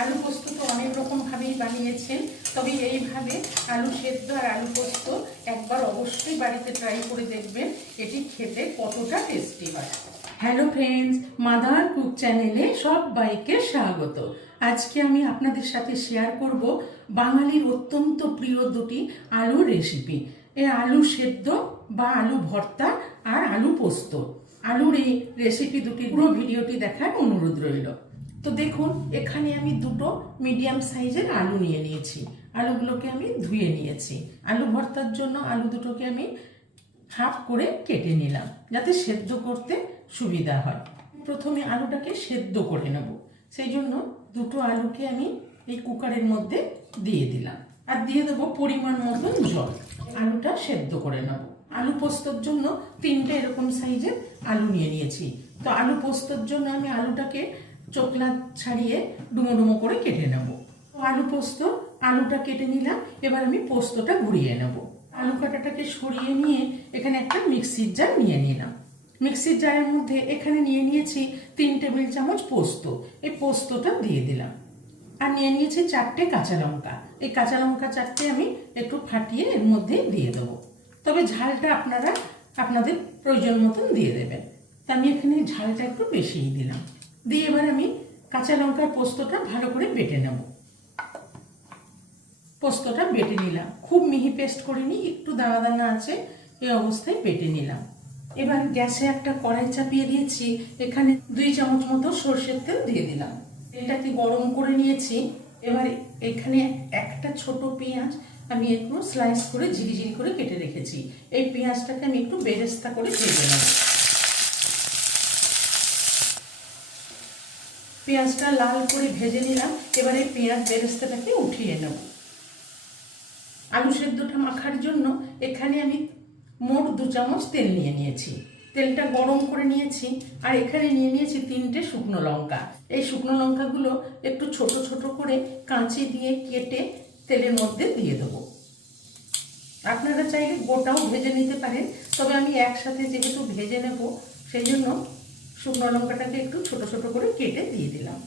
আলু পোস্ত তো অনেক রকমভাবেই বানিয়েছেন, তবে এইভাবে আলু সেদ্ধ আর আলু পোস্ত একবার অবশ্যই বাড়িতে ট্রাই করে দেখবেন, এটি খেতে কতটা টেস্টি হয়। হ্যালো ফ্রেন্ডস, মাদার কুক চ্যানেলে সবাইকে স্বাগত। আজকে আমি আপনাদের সাথে শেয়ার করব বাঙালির অত্যন্ত প্রিয় দুটি আলুর রেসিপি। এই আলু সেদ্ধ বা আলু ভর্তা আর আলু পোস্ত। আলুর এই রেসিপি দুটি পুরো ভিডিওটি দেখার অনুরোধ রইল। তো দেখুন, এখানে আমি দুটো মিডিয়াম সাইজের আলু নিয়ে নিয়েছি। আলুগুলোকে আমি ধুয়ে নিয়েছি। আলু ভর্তার জন্য আলু দুটোকে আমি হাফ করে কেটে নিলাম, যাতে সেদ্ধ করতে সুবিধা হয়। প্রথমে আলুটাকে সেদ্ধ করে নেব, সেই জন্য দুটো আলুকে আমি এই কুকারের মধ্যে দিয়ে দিলাম আর দিয়ে দেবো পরিমাণ মতন জল। আলুটা সেদ্ধ করে নেব। আলু পোস্তর জন্য তিনটে এরকম সাইজের আলু নিয়ে নিয়েছি। তো আলু পোস্তর জন্য আমি আলুটাকে চোখলা ছাড়িয়ে ডুমো ডুমো করে কেটে নেব। আলু পোস্ত, আলুটা কেটে নিলাম। এবার আমি পোস্তটা ঘুরিয়ে নেব। আলু কাটাটাকে সরিয়ে নিয়ে এখানে একটা মিক্সির জার নিয়ে নিলাম। মিক্সির জারের মধ্যে এখানে নিয়ে নিয়েছি 3 টেবিল চামচ পোস্ত। এই পোস্তটা দিয়ে দিলাম। আর নিয়ে নিয়েছি 4টে কাঁচা লঙ্কা। এই কাঁচা লঙ্কা 4টে আমি একটু ফাটিয়ে এর মধ্যে দিয়ে দেবো। তবে ঝালটা আপনারা আপনাদের প্রয়োজন মতন দিয়ে দেবেন। তা আমি এখানে ঝালটা একটু বেশিই দিলাম। দিয়ে এবার আমি কাঁচা লঙ্কার পোস্তটা ভালো করে বেটে নেব। পোস্তটা বেটে নিলাম, খুব মিহি পেস্ট করিনি, একটু দানা দানা আছে, এই অবস্থায় বেটে নিলাম। এবার গ্যাসে একটা কড়াই চাপিয়ে দিয়েছি। এখানে 2 চামচ মতো সর্ষের তেল দিয়ে দিলাম। তেলটাকে গরম করে নিয়েছি। এবার এখানে একটা ছোট পেঁয়াজ আমি একটু স্লাইস করে ঝিরিঝিরি করে কেটে রেখেছি। এই পেঁয়াজটাকে আমি একটু বেরেস্তা করে ভেজে নেব। পেঁয়াজটা লাল করে ভেজে নিলাম। এবার এই পেঁয়াজ বেরেস্তাটাকে উঠিয়ে নেব। আলু সেদ্ধটা মাখার জন্য এখানে আমি মোট 2 চামচ তেল নিয়ে নিয়েছি। তেলটা গরম করে নিয়েছি। আর এখানে নিয়ে নিয়েছি 3টে শুকনো লঙ্কা। এই শুকনো লঙ্কাগুলো একটু ছোট ছোট করে কাঁচি দিয়ে কেটে তেলের মধ্যে দিয়ে দেবো। আপনারা চাইলে গোটাও ভেজে নিতে পারেন, তবে আমি একসাথে যেহেতু ভেজে নেব, সেই জন্য শুকনো লঙ্কাটাকে একটু ছোট ছোট করে কেটে দিয়ে দিলাম।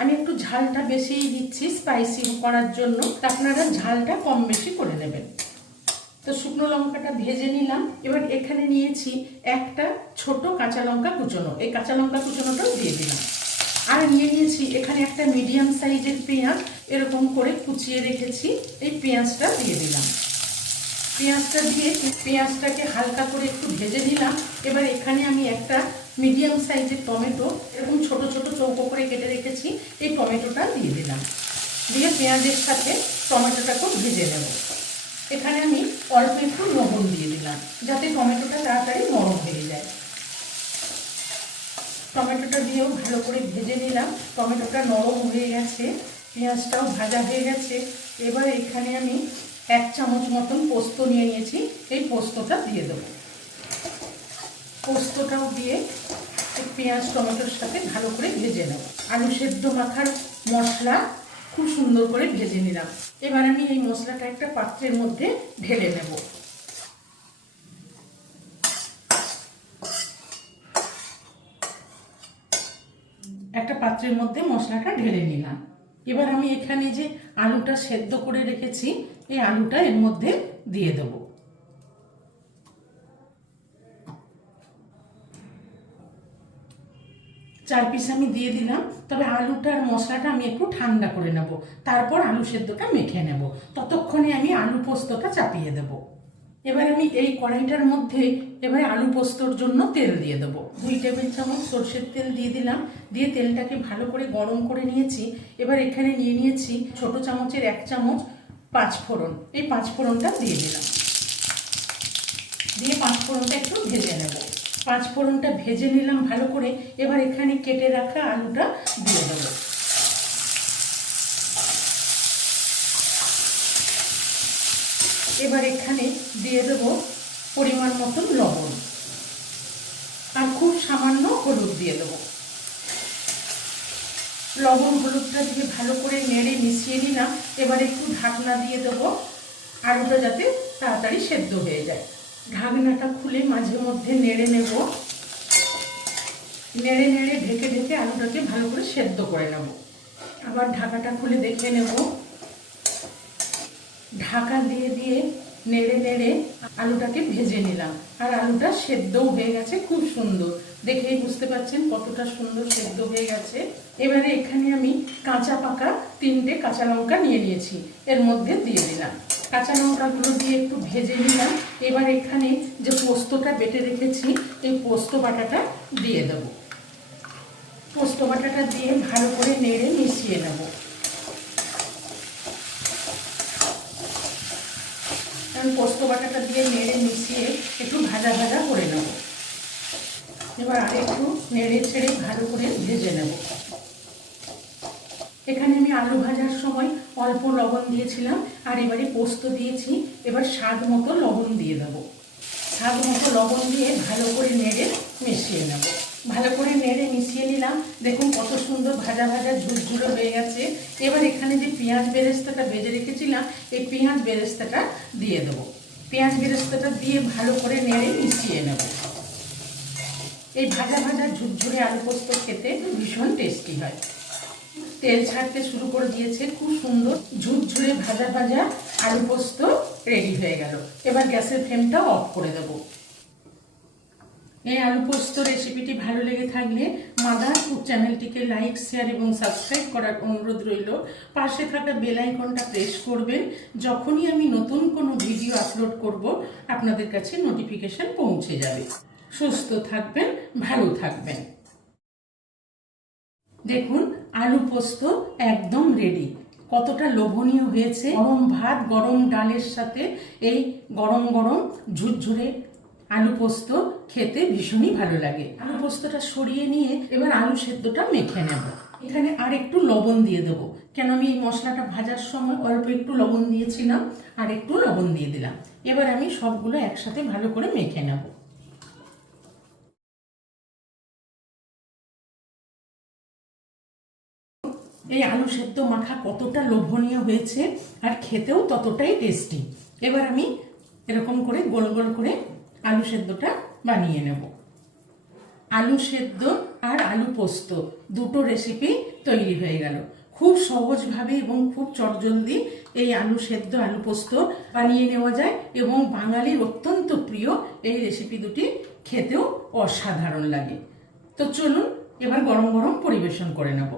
আমি একটু ঝালটা বেশিই দিচ্ছি স্পাইসি করার জন্য, আপনারা ঝালটা কম বেশি করে নেবেন। তো শুকনো লঙ্কাটা ভেজে নিলাম। এবার এখানে নিয়েছি একটা ছোট কাঁচা লঙ্কা কুচনো। এই কাঁচা লঙ্কা কুচনোটাও দিয়ে দিলাম। আর নিয়ে নিয়েছি এখানে একটা মিডিয়াম সাইজের পেঁয়াজ, এরকম করে কুচিয়ে রেখেছি। এই পেঁয়াজটা দিয়ে দিলাম। পেঁয়াজটা দিয়ে পেঁয়াজটাকে হালকা করে একটু ভেজে নিলাম। এবার এখানে আমি একটা মিডিয়াম সাইজের টমেটো এরকম ছোট ছোট চৌকো করে কেটে রেখেছি, এই টমেটোটা দিয়ে দিলাম। দিয়ে পেঁয়াজের সাথে টমেটোটাকেও ভেজে নেব। এখানে আমি অল্প একটু লবণ দিয়ে দিলাম, যাতে টমেটোটা তাড়াতাড়ি নরম হয়ে যায়। টমেটোটা দিয়েও ভালো করে ভেজে নিলাম। টমেটোটা নরম হয়ে গেছে, পেঁয়াজটাও ভাজা হয়ে গেছে। এবার এখানে আমি 1 চামচ মতন পোস্ত নিয়ে নিয়েছি, এই পোস্তটা দিয়ে দেবো। পোস্তটাও দিয়ে পেঁয়াজ টমেটোর সাথে ভালো করে ভেজে নেব। আলু সেদ্ধ মাখার মশলা খুব সুন্দর করে ভেজে নিলাম। এবার আমি এই মশলাটা একটা পাত্রের মধ্যে ঢেলে নেব। একটা পাত্রের মধ্যে মশলাটা ঢেলে নিলাম। এবার আমি এখানে যে আলুটা সেদ্ধ করে রেখেছি, এই আলুটা এর মধ্যে দিয়ে দেব। 4 পিস আমি দিয়ে দিলাম। তবে আলুটা আর মশলাটা আমি একটু ঠান্ডা করে নেব, তারপর আলু সেদ্ধটা মেখে নেব। ততক্ষণে আমি আলু পোস্তটা চাপিয়ে দেব। এবার আমি এই কড়াইটার মধ্যে এবারে আলু পোস্তর জন্য তেল দিয়ে দেবো। 2 টেবিল চামচ সর্ষের তেল দিয়ে দিলাম। দিয়ে তেলটাকে ভালো করে গরম করে নিয়েছি। এবার এখানে নিয়ে নিয়েছি ছোট চামচের 1 চামচ 5 ফোড়ন। এই 5 ফোড়নটা দিয়ে দিলাম। দিয়ে 5 ফোড়নটা একটু ভেজে নেব। 5 ফোড়নটা ভেজে নিলাম ভালো করে। এবার এখানে কেটে রাখা আলুটা দিয়ে দেবো। এবার এখানে দিয়ে দেবো পরিমাণ মতন লবণ আর খুব সামান্য হলুদ দিয়ে দেবো। লবণ হলুদটা দিয়ে ভালো করে নেড়ে মিশিয়ে নিলাম। এবার একটু ঢাকনা দিয়ে দেবো, আলুটা যাতে তাড়াতাড়ি সেদ্ধ হয়ে যায়। ঢাকনাটা খুলে মাঝে মধ্যে নেড়ে নেব। নেড়ে নেড়ে ঢেকে ঢেকে আলুটাকে ভালো করে সেদ্ধ করে নেব। আবার ঢাকাটা খুলে দেখে নেব। ঢাকা দিয়ে দিয়ে নেড়ে নেড়ে আলুটাকে ভেজে নিলাম, আর আলুটা সেদ্ধও হয়ে গেছে খুব সুন্দর। দেখেই বুঝতে পারছেন কতটা সুন্দর সেদ্ধ হয়ে গেছে। এবারে এখানে আমি কাঁচা পাকা 3টে কাঁচা লঙ্কা নিয়ে নিয়েছি, এর মধ্যে দিয়ে দিলাম। কাঁচা লঙ্কাগুলো দিয়ে একটু ভেজে নিলাম। এবার এখানে যে পোস্তটা বেটে রেখেছি এই পোস্ত বাটাটা দিয়ে দেবো। পোস্ত বাটাটা দিয়ে ভালো করে নেড়ে মিশিয়ে নেব। পোস্ত বাটাটা দিয়ে নেড়ে মিশিয়ে একটু ভাজা ভাজা করে নেব। এবার আরেকটু নেড়ে ছেড়ে ভালো করে ভেজে নেব। এখানে আমি আলু ভাজার সময় অল্প লবণ দিয়েছিলাম, আর এবারে পোস্ত দিয়েছি। এবার স্বাদ মতো লবণ দিয়ে দেবো। স্বাদ মতো লবণ দিয়ে ভালো করে নেড়ে মিশিয়ে নেব। ভালো করে নেড়ে মিশিয়ে নিলাম। দেখুন কত সুন্দর ভাজা ভাজা ঝুরঝুরে হয়ে গেছে। এবার এখানে যে পেঁয়াজ বেরেস্তাটা ভেজে রেখেছিলাম এই পেঁয়াজ বেরেস্তাটা দিয়ে দেবো। পেঁয়াজ বেরেস্তাটা দিয়ে ভালো করে নেড়ে মিশিয়ে নেব। এই ভাজা ভাজা ঝুরঝুরে আলু পোস্ত খেতে ভীষণ টেস্টি হয়। তেল ছাড়তে শুরু করে দিয়েছে, খুব সুন্দর ঝুরঝুরে ভাজা ভাজা আলু পোস্ত রেডি হয়ে গেল। এবার গ্যাসের ফ্লেমটা অফ করে দেব। এই আলু পোস্ত রেসিপিটি ভালো লেগে থাকলে মাদার ফুড চ্যানেলটিকে লাইক, শেয়ার এবং সাবস্ক্রাইব করার অনুরোধ রইল। পাশে থাকা বেল আইকনটা প্রেস করবেন। যখনই আমি নতুন কোনো ভিডিও আপলোড করব আপনাদের কাছে নোটিফিকেশন পৌঁছে যাবে। সুস্থ থাকবেন, ভালো থাকবেন। দেখুন আলু পোস্ত একদম রেডি। কতটা লোভনীয় হয়েছে। গরম ভাত, গরম ডালের সাথে এই গরম গরম ঝুরঝুরে আলু পোস্ত খেতে ভীষণই ভালো লাগে। আলু পোস্তটা সরিয়ে নিয়ে এবার আলু সেদ্ধটা মেখে নেব। এখানে আর একটু লবণ দিয়ে দেবো, কেন আমি এই মশলাটা ভাজার সময় অল্প একটু লবণ দিয়েছিলাম, আর একটু লবণ দিয়ে দিলাম। এবার আমি সবগুলো একসাথে ভালো করে মেখে নেব। এই আলু সেদ্ধ মাখা কতটা লোভনীয় হয়েছে, আর খেতেও ততটাই টেস্টি। এবার আমি এরকম করে গোল গোল করে আলু সেদ্ধটা বানিয়ে নেব। আলু সেদ্ধ আর আলু পোস্ত দুটো রেসিপি তৈরি হয়ে গেল। খুব সহজভাবে এবং খুব চটজলদি এই আলু সেদ্ধ আলু পোস্ত বানিয়ে নেওয়া যায়, এবং বাঙালির অত্যন্ত প্রিয় এই রেসিপি দুটি খেতেও অসাধারণ লাগে। তো চলুন এবার গরম গরম পরিবেশন করে নেব।